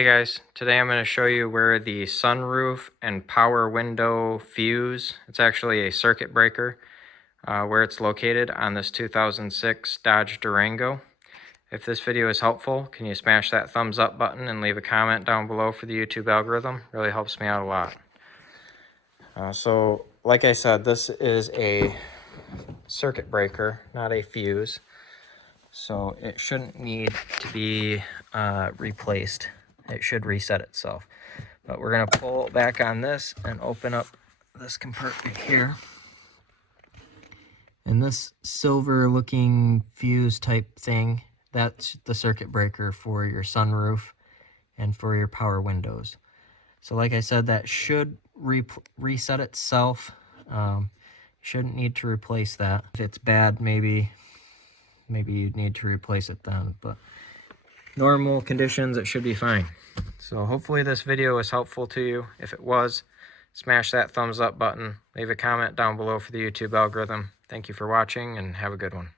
Hey guys, today I'm going to show you where the sunroof and power window fuse, it's actually a circuit breaker, where it's located on this 2006 Dodge Durango. If this video is helpful, can you smash that thumbs up button and leave a comment down below for the YouTube algorithm? Really helps me out a lot. So like I said, this is a circuit breaker, not a fuse. So it shouldn't need to be replaced. It should reset itself. But we're going to pull back on this and open up this compartment here. And this silver looking fuse type thing, that's the circuit breaker for your sunroof and for your power windows. So like I said, that should reset itself. Shouldn't need to replace that. If it's bad, maybe you'd need to replace it then, but normal conditions, it should be fine. So hopefully this video was helpful to you. If it was, smash that thumbs up button, leave a comment down below for the YouTube algorithm. Thank you for watching and have a good one.